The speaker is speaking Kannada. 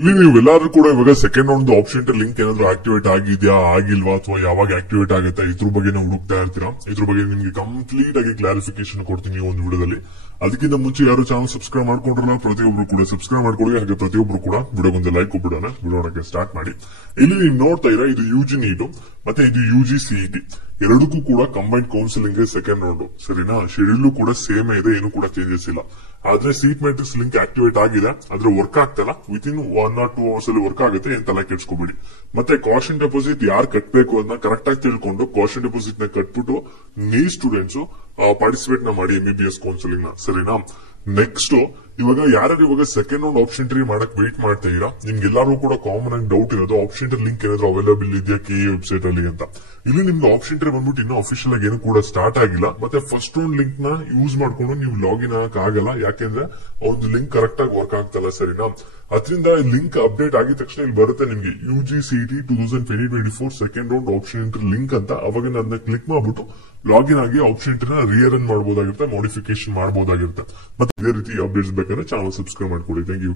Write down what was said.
ಇಲ್ಲಿ ನೀವೆಲ್ಲರೂ ಕೂಡ ಇವಾಗ ಸೆಕೆಂಡ್ ರೌಂಡ್ ಆಪ್ಷನ್ ಲಿಂಕ್ ಏನಾದ್ರು ಆಕ್ಟಿವೇಟ್ ಆಗಿದ್ಯಾ ಆಗಿಲ್ವಾ ಅಥವಾ ಯಾವಾಗ ಆಕ್ಟಿವೇಟ್ ಆಗುತ್ತೆ ಇದ್ರ ಬಗ್ಗೆ ಹುಡುಕ್ತಾ ಇರ್ತೀರಾ. ಇದ್ರ ಬಗ್ಗೆ ನಿಮ್ಗೆ ಕಂಪ್ಲೀಟ್ ಆಗಿ ಕ್ಲಾರಿಫಿಕೇಶನ್ ಕೊಡ್ತೀನಿ ಒಂದು ವಿಡಿಯೋದಲ್ಲಿ. ಅದಕ್ಕಿಂತ ಮುಂಚೆ ಯಾರು ಚಾನಲ್ ಸಬ್ಸ್ಕ್ರೈಬ್ ಮಾಡ್ಕೊಂಡ್ರಲ್ಲ ಪ್ರತಿಯೊಬ್ರು ಕೂಡ ಸಬ್ಸ್ಕ್ರೈಬ್ ಮಾಡ್ಕೊಳ್ಳಿ. ಹಾಗೆ ಪ್ರತಿಯೊಬ್ರು ಕೂಡ ವಿಡಿಯೋಗೊಂದು ಲೈಕ್ ಕೊಟ್ಬಿಡೋಣ. ವಿಡಿಯೋಕ್ಕೆ ಸ್ಟಾರ್ಟ್ ಮಾಡಿ. ಇಲ್ಲಿ ನೀವು ನೋಡ್ತಾ ಇರಾ ಇದು ಯುಜಿ ನೀಟ್ ಮತ್ತೆ ಇದು ಯುಜಿ ಸಿಇಟಿ ಎರಡಕ್ಕೂ ಕೂಡ ಕಂಬೈನ್ಡ್ ಕೌನ್ಸಿಲಿಂಗ್ ಸೆಕೆಂಡ್ ರೌಂಡ್ ಸರಿನಾ. ಶೆಡ್ಯೂಲ್ ಕೂಡ ಸೇಮ್ ಇದೆ, ಏನು ಕೂಡ ಚೇಂಜಸ್ ಇಲ್ಲ. ಆದ್ರೆ ಸೀಟ್ ಮ್ಯಾಟ್ರಿಕ್ಸ್ ಲಿಂಕ್ ಆಕ್ಟಿವೇಟ್ ಆಗಿದೆ, ಆದ್ರೆ ವರ್ಕ್ ಆಗ್ತಲ್ಲ. ವಿತ್ ಇನ್ 1 or 2 hours ಅಲ್ಲಿ ವರ್ಕ್ ಆಗುತ್ತೆ, ಏನ್ ತಲೆ ಕೆಡ್ಸ್ಕೊಬೇಡಿ. ಮತ್ತೆ ಕಾಷನ್ ಡೆಪಾಸಿಟ್ ಯಾರು ಕಟ್ಟಬೇಕು ಅದನ್ನ ಕರೆಕ್ಟ್ ಆಗಿ ತಿಳ್ಕೊಂಡು ಕಾಷನ್ ಡೆಪಾಸಿಟ್ ನ ಕಟ್ಬಿಟ್ಟು ನೀವ್ ಸ್ಟೂಡೆಂಟ್ಸ್ ಪಾರ್ಟಿಸಿಪೇಟ್ ನ ಮಾಡಿ MBBS ಕೌನ್ಸಿಲಿಂಗ್ ನ ಸರಿನಾ. ನೆಕ್ಸ್ಟ್ ಇವಾಗ ಯಾರು ಇವಾಗ ಸೆಕೆಂಡ್ ರೌಂಡ್ ಆಪ್ಷನ್ ಟ್ರೀ ಮಾಡಕ್ ವೇಟ್ ಮಾಡ್ತಾ ಇದೀರಾ, ನಿಮ್ಗೆಲ್ಲರೂ ಕೂಡ ಕಾಮನ್ ಆಗಿ ಡೌಟ್ ಇರೋದು ಆಪ್ಷನ್ ಟ್ರೀ ಲಿಂಕ್ ಏನಾದ್ರು ಅವೈಲೇಬಲ್ ಇದೆಯಾ KE ವೆಬ್ಸೈಟ್ ಅಲ್ಲಿ ಅಂತ. ಇಲ್ಲಿ ನಿಮ್ಗೆ ಆಪ್ಷನ್ ಟ್ರೀ ಬಂದ್ಬಿಟ್ಟು ಇನ್ನೂ ಅಫಿಷಿಯಲ್ ಆಗಿ ಏನು ಕೂಡ ಸ್ಟಾರ್ಟ್ ಆಗಿಲ್ಲ. ಮತ್ತೆ ಫಸ್ಟ್ ರೌಂಡ್ ಲಿಂಕ್ ನ ಯೂಸ್ ಮಾಡ್ಕೊಂಡು ನೀವು ಲಾಗಿನ್ ಆಗಕ್ ಆಗಲ್ಲ, ಯಾಕೆಂದ್ರೆ ಒಂದು ಲಿಂಕ್ ಕರೆಕ್ಟ್ ಆಗಿ ವರ್ಕ್ ಆಗ್ತಲ್ಲ ಸರಿನಾ. ಅದರಿಂದ ಲಿಂಕ್ ಅಪ್ಡೇಟ್ ಆಗಿದ ತಕ್ಷಣ ಇಲ್ಲಿ ಬರುತ್ತೆ ನಿಮ್ಗೆ UGCET 2024 second round option entry link ಅಂತ. ಅವಾಗ ಅದನ್ನ ಕ್ಲಿಕ್ ಮಾಡ್ಬಿಟ್ಟು ಲಾಗಿನ್ ಆಗಿ ಆಪ್ಷನ್ ಎಂಟ್ರಿ ನ ರೀರನ್ ಮಾಡಬಹುದಾಗಿರುತ್ತೆ, ಮಾಡಿಫಿಕೇಶನ್ ಮಾಡಬಹುದಾಗಿರುತ್ತೆ. ಮತ್ತೆ ಇದೇ ರೀತಿ ಅಪ್ಡೇಟ್ಸ್ ಬೇಕಾದ್ರೆ ಚಾನಲ್ ಸಬ್ಸ್ಕ್ರೈಬ್ ಮಾಡ್ಕೊಳ್ಳಿ. Thank you.